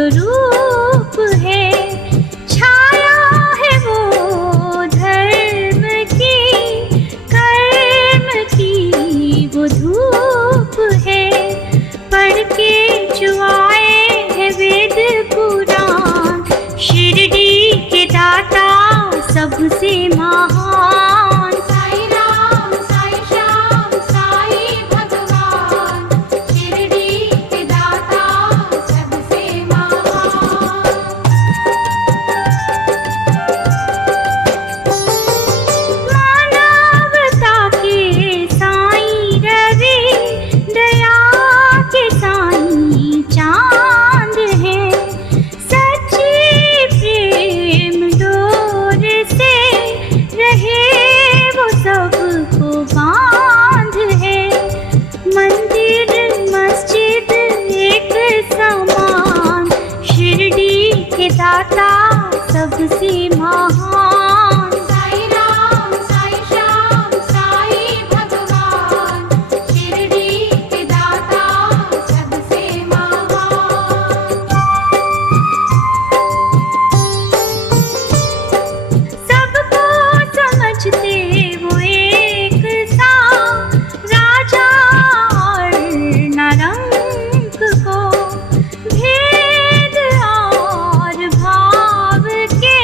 स्वरूप है। छाया है वो धर्म की, कर्म की वो धूप है। पढ़ के जो आए है वेद पुराण, शिरडी के दाता सबसे महान। साईं राम, साईं श्याम, साईं भगवान, शिरडी के दाता सबसे महान। मानवता के साईं रवि, दया के साईं चांद हैं। सच्ची प्रेम डोर से रहे वो सबको बांध है। मंदिर मस्जिद एक समान, शिरडी के दाता सबसे महान। साईं राम, साईं श्याम, साईं भगवान, शिरडी के दाता सबसे महान। सबको समझते वो एक सा, राजा और नरंक को। भेद और भाव के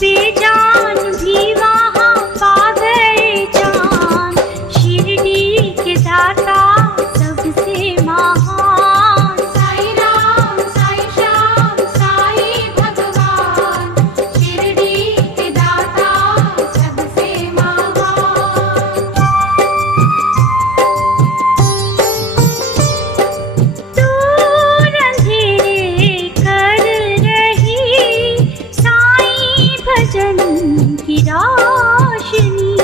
बेजान भी वहाँ पा गए जान। शिरडी के दाता सबसे महान। साई राम साई श्याम साई भगवान, शिरडी के दाता सबसे महान। दूर अंधेरे कर रही साईं भजन की रोशनी।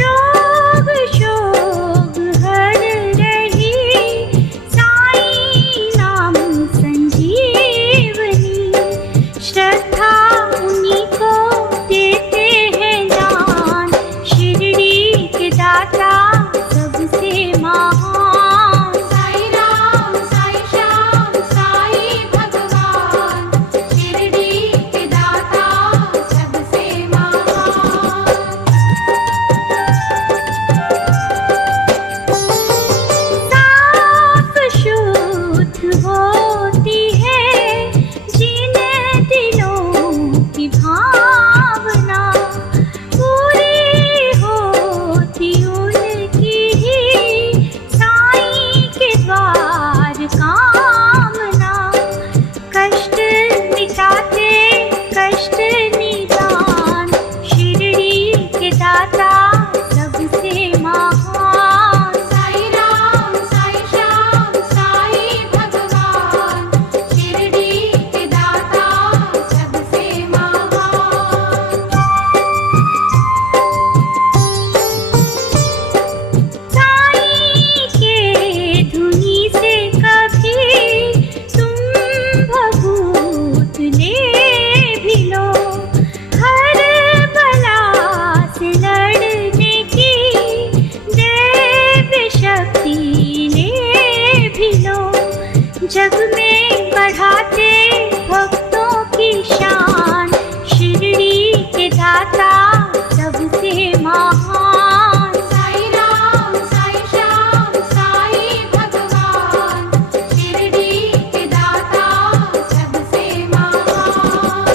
रोग शोक हर रही साईं नाम संजीवनी। श्रद्धा उन्हीं को देते हैं दान। शिरडी के दाता सबसे महान। साई राम साई श्याम साई भगवान, शिरडी के दाता सबसे महान। साफ शुद्ध होती है जिन दिलों की भावना। पूरी होती उनकी ही साईं के द्वार कामना। कष्ट मिटाते कष्ट निदान। शिरडी के दाता सबसे महान। साई राम साई श्याम साई भगवान, शिरडी के दाता सबसे महान। साईं के धुनी से कभी तुम भभूत ले भी लो। हर बला से लड़ने की दिव्य शक्ति ले भी लो। जग में बढ़ाते भक्तों की शान। शिरडी के दाता सबसे महान। साई राम साई श्याम साई भगवान, शिरडी के दाता सबसे महान।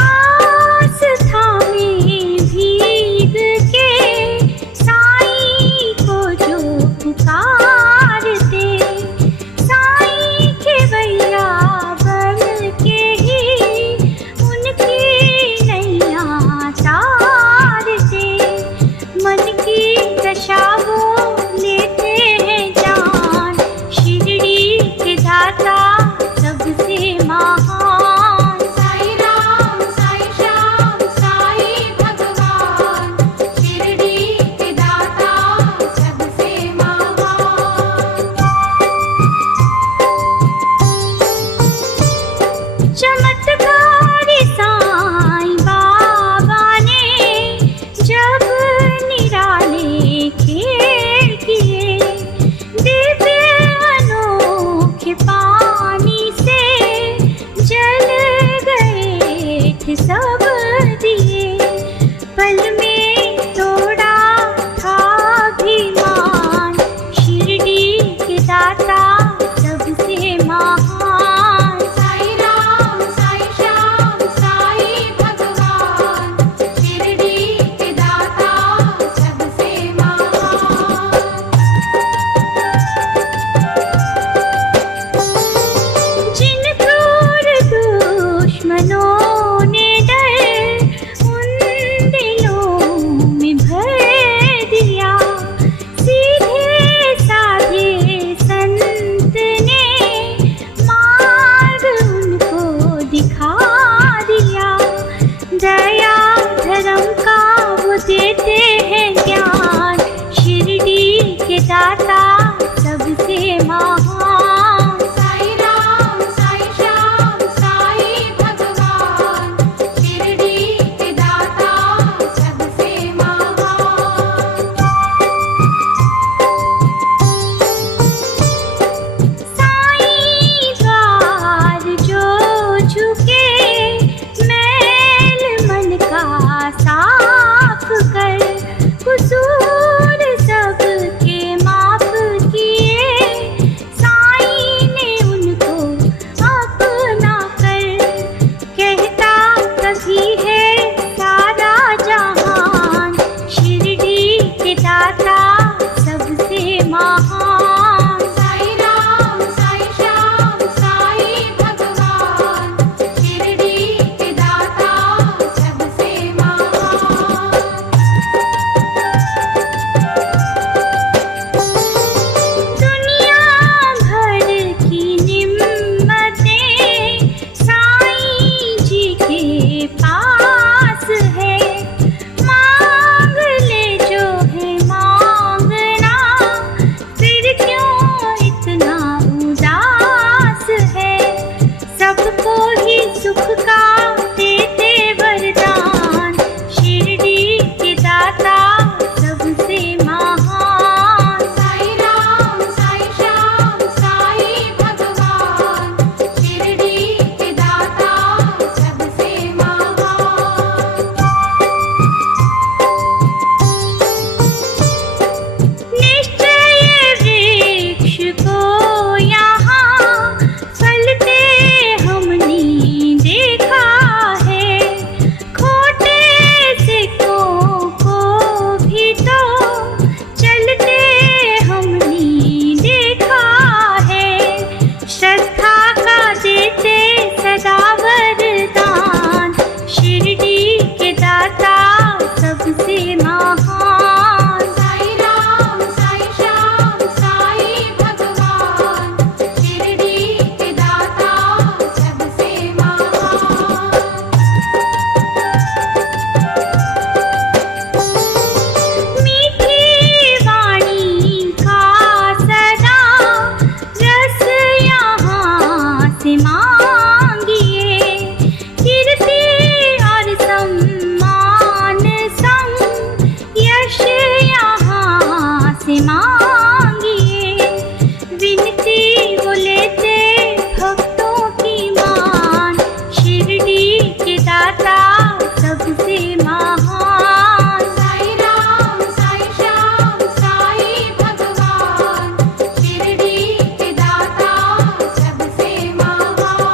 आस्था में भीग के साईं को जो पुकारते। साईं के भैया बन के ही उनकी नैया तारते। मन की दशा वो लेते हैं जान। शिरडी के दाता सबसे महान। साई राम साई श्याम साई भगवान, शिरडी के दाता सबसे महान। चमत्कारी साईं बाबा ने जब निराले खेल किए। दिव्य अनोखे पानी से जल गए थे सब दिए। पल में तोड़ा था अभिमान। शिरडी के दाता सबसे महान। साई राम साई श्याम साई भगवान, शिरडी के दाता सबसे महान। देते सदा वरदान, शिरडी के दाता सबसे महान। साई राम साई श्याम साई भगवान, शिरडी के दाता सबसे महान। मीठी वाणी का सदा रस यहाँ से मांगिए, कीर्ति और सम्मान संग यश यहाँ से मांगिए। विनती वो लेते भक्तों की मान, शिरडी के दाता सबसे महान। साई राम साई श्याम साई भगवान, शिरडी के दाता सबसे महान।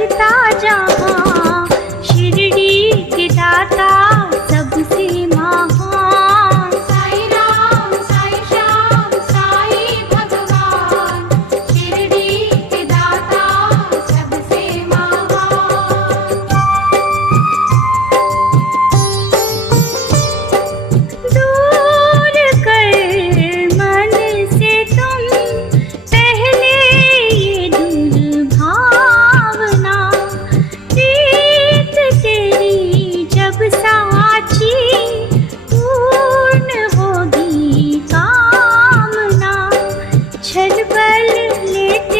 करता जहाँ, शिरडी के दाता सबसे महान। साई राम साई श्याम साई भगवान, शिरडी के दाता सबसे महान। दूर कर मन से तुम पहले ये दुर्भावना, प्रीत तेरी जब साची पूर्ण होगी कामना। छल बल लेते